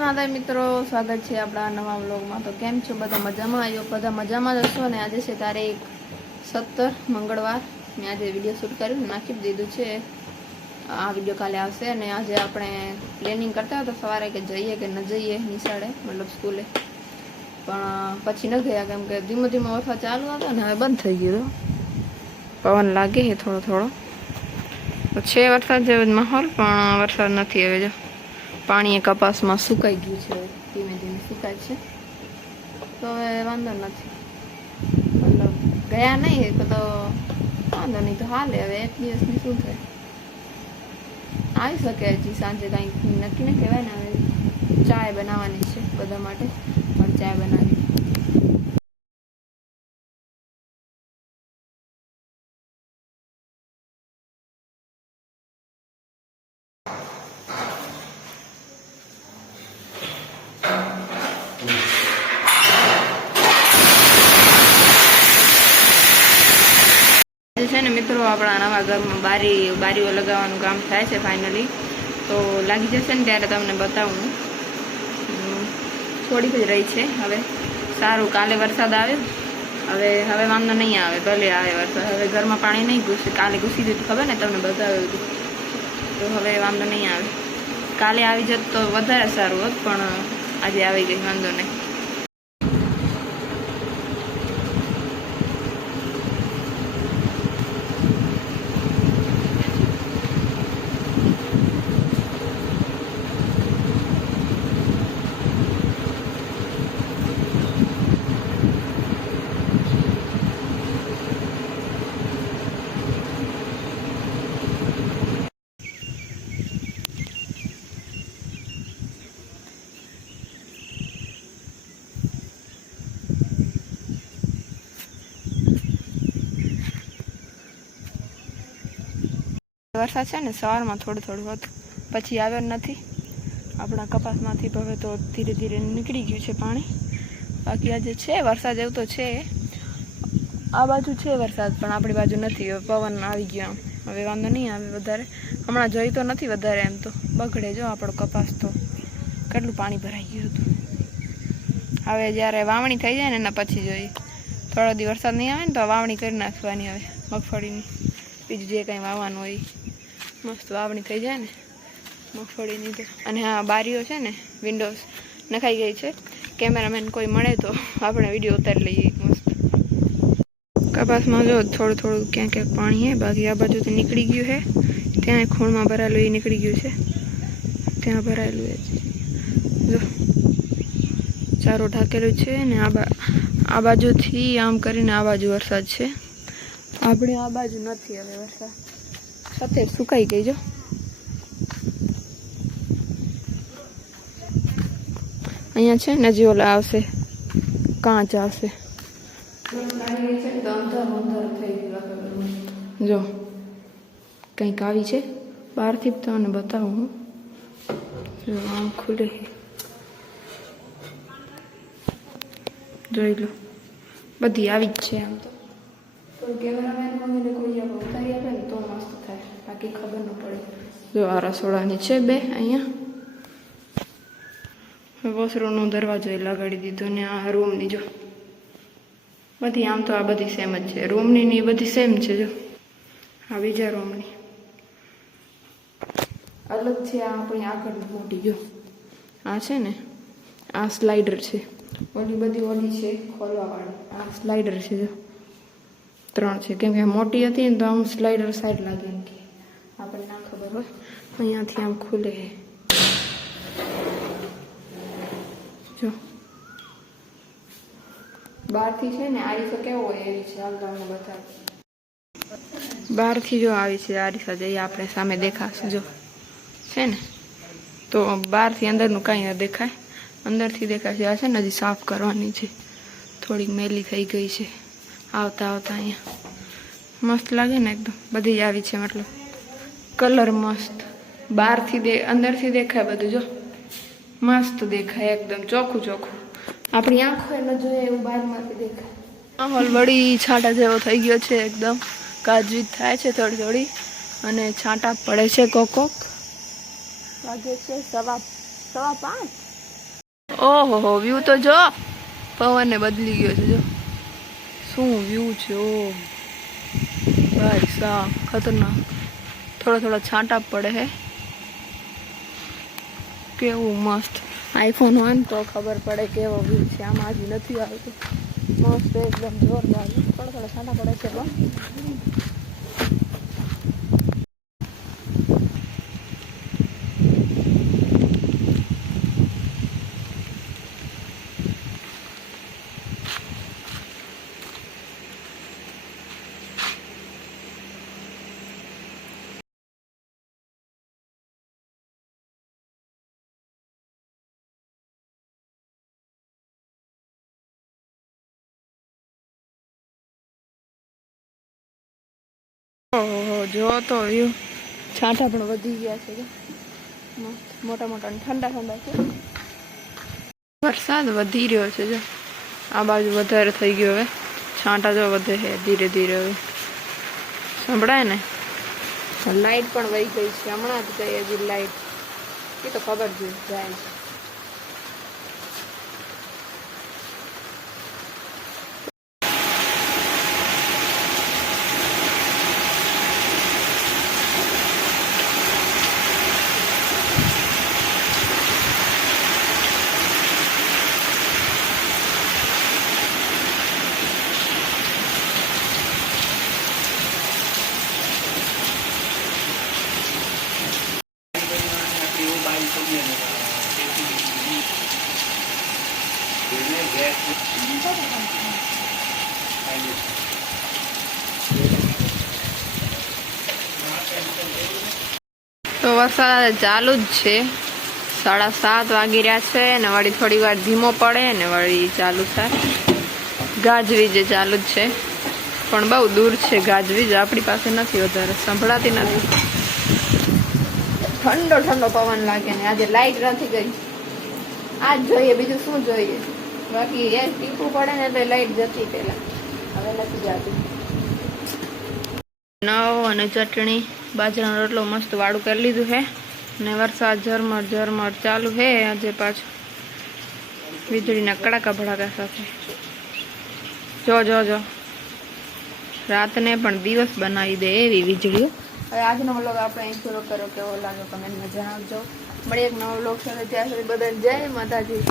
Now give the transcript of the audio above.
માતા મિત્રો, સ્વાગત છે આપણા નવા વ્લોગમાં. તો કેમ છો? બધા મજામાં? આવ્યો બધા મજામાં જ હશો. ને આજે છે તારીખ સત્તર, મંગળવાર. મેં આજે વીડિયો શૂટ કર્યું નાખી દીધું છે. આ વીડિયો કાલે આવશે. અને આજે આપણે પ્લેનિંગ કરતા હતા સવારે કે જઈએ કે ન જઈએ નિશાળે, મતલબ સ્કૂલે પણ પછી ન ગયા, કેમ કે ધીમો ધીમો વરસાદ ચાલુ હતો ને હવે બંધ થઈ ગયો. પવન લાગે છે થોડો થોડો. છે વરસાદ જેવો જ માહોલ, પણ વરસાદ નથી હવે જો. પાણી એ કપાસમાં સુકાઈ ગયું છે, ધીમે ધીમે સુકાય છે. તો હવે વાંધો નથી. મતલબ ગયા નહીં તો વાંધો નહીં, તો હાલે હવે એક દિવસની શું થાય. આવી શકે હજી સાંજે કાંઈક નક્કી ને કહેવાય ને, હવે ચાય બનાવવાની છે બધા માટે, પણ ચાય બનાવી આજે છે ને મિત્રો આપણા નવા ઘરમાં બારી, બારીઓ લગાવવાનું કામ થાય છે ફાઇનલી તો લાગી જશે ને ત્યારે તમને બતાવું. થોડીક જ રહી છે. હવે સારું, કાલે વરસાદ આવ્યો હવે હવે વાંધો નહીં આવે, ભલે આવે વરસાદ. હવે ઘરમાં પાણી નહીં ઘૂસે, કાલે ઘૂસી દીધું ખબર ને તમને બતાવ્યું હતું. તો હવે વાંધો નહીં આવે. કાલે આવી જત તો વધારે સારું હોત, પણ આજે આવી ગઈ, વાંધો નહીં. વરસાદ છે ને, સવારમાં થોડું થોડું હતું. પછી આવ્યો નથી. આપણા કપાસમાંથી હવે તો ધીરે ધીરે નીકળી ગયું છે પાણી. બાકી આજે છે, વરસાદ એવું તો છે. આ બાજુ છે વરસાદ, પણ આપણી બાજુ નથી. હવે પવન આવી ગયો હવે વાંધો નહીં આવે વધારે. હમણાં જોઈ તો નથી વધારે એમ તો. બગડે જો આપણો કપાસ તો. કેટલું પાણી ભરાઈ ગયું હતું. હવે જ્યારે વાવણી થઈ જાય ને, એના પછી જોઈએ. થોડો દી વરસાદ નહીં આવે ને, તો વાવણી કરી નાખવાની હવે, મગફળીની. બીજું જે કંઈ વાવવાનું હોય. મસ્ત વાવણી થઈ જાય ને મગફળીની તો અને હા, બારીઓ છે ને વિન્ડોઝ નખાઈ ગઈ છે. કેમેરામેન કોઈ મળે તો આપણે વીડિયો ઉતારી લઈએ મસ્ત. કપાસમાં જો થોડું થોડું ક્યાંક ક્યાંક પાણી છે બાકી આ બાજુથી નીકળી ગયું છે ત્યાં ખૂણમાં ભરાયેલું એ નીકળી ગયું છે. ત્યાં ભરાયેલું એ જો, ચારો ઢાકેલું છે ને આ આ બાજુથી આમ કરીને આ બાજુ વરસાદ છે. આપણે આ બાજુ નથી હવે વરસાદ. સાથે સુકાઈ ગઈ, જો. અહીંયા છે ને હજી ઓલા આવશે, કાચ આવશે. જો, કંઈક આવી છે. બહારથી તમને બતાવું હું. જો, આમ ખુલે. જોઈ લો. બધી આવી જ છે આમ તો. કેમેરામેન મમ્મીને કોઈ ઉતારી બાકી ખબર ન પડે. જો આ રસોડાની છે બે અહીંયા. વોશરૂમનો દરવાજો એ લગાડી દીધો ને આ રૂમની જો. બધી આમ તો આ બધી સેમ જ છે. રૂમની ને બધી સેમ છે જો. આ બીજા રૂમની. અલગ છે આ આપણી આગળ મોટી જો. આ છે ને, આ સ્લાઇડર છે. ઓલી બધી ઓલી છે, ખોલવાવાળી. આ સ્લાઇડર છે જો. ત્રણ છે. કેમ કે મોટી હતી ને તો આમ સ્લાઇડર સાઈડ લાગે એમ કે આપણને ના ખબર હોય અહીંયાથી આમ ખુલે. જો. બહારથી છે ને આરીસો કેવો હોય એવી છે હાલ તમને બતાવું બહારથી જો આવી છે આરીસા જઈએ આપણે સામે દેખાશે જો. છે ને? તો બહારથી અંદરનું કાંઈ ન દેખાય. અંદરથી દેખાય છે આ છે ને હજી સાફ કરવાની છે. થોડીક મેલી થઈ ગઈ છે. આવતા આવતા અહીંયા. મસ્ત લાગે ને એકદમ. બધી જ આવી છે મતલબ. કલર મસ્ત. બહારથી દે અંદરથી દેખાય બધું, જો. મસ્ત દેખાય, એકદમ ચોખ્ખું ચોખ્ખું. આપણી આંખો ન જોઈએ એવું બહારમાંથી દેખાય. માહોલ વળી છાંટા જેવો થઈ ગયો છે એકદમ. ગાજવીજ થાય છે થોડી થોડી. અને છાંટા પડે છે કોક કોક. વાગે છે સવા સવા પાંચ. ઓહો વ્યૂ તો જો. પવન ને બદલી ગયો છે, જો. શું વ્યૂ છે, ઓ. ભાઈ સાહેબ ખતરનાક. થોડા થોડા છાંટા પડે હે. કેવું મસ્ત. આઈફોન હોય ને તો ખબર પડે કેવો વ્યૂ છે. આમાં હજી નથી આવતું. મસ્ત એકદમ જોરદાર. થોડા થોડા પડે છે પણ ઓહો જો તો વ્યૂ છાંટા પણ વધી ગયા છે મોટા મોટા ઠંડા ઠંડા છે. વરસાદ વધી રહ્યો છે જો. આ બાજુ વધારે થઈ ગયો હવે. છાંટા જો વધે છે ધીરે ધીરે હવે. સંભળાય ને? લાઈટ પણ વહી ગઈ છે. હમણાં જ ગઈ હજી લાઈટ. એ તો ખબર જ જાય છે. વરસાદ ચાલુ જ છે. સાડા સાત વાગી રહ્યા છે ને વળી થોડી વાર ધીમો પડે ને વળી ચાલુ થાય. ગાજવીજ ચાલુ જ છે. પણ બહુ દૂર છે ગાજવીજ. આપણી પાસે નથી વધારે. સંભળાતી નથી. ઠંડો ઠંડો પવન લાગે ને આજે લાઈટ નથી ગઈ. આજ જોઈએ, બીજું શું જોઈએ? બાકી એ ટીપું પડે ને એટલે લાઈટ જતી પેલા હવે નથી જતી. નવ અને ચટણી, બાજરાનો રોટલો મસ્ત વાળું કરી લીધું છે. ને વરસાદ ઝરમર ઝરમર ચાલુ છે. આજે પાછું વીજળીના કડાકા ભડાકા સાથે. જો જો જો. રાતને પણ દિવસ બનાવી દે એવી વીજળીઓ હવે આજનો વ્લોગ આપણે અહીં પૂરો કરો કેવો લાગ્યો કમેન્ટમાં જણાવજો. મળી એક નવો વ્લોગ સાથે. ત્યાં સુધી બધા જય માતાજી.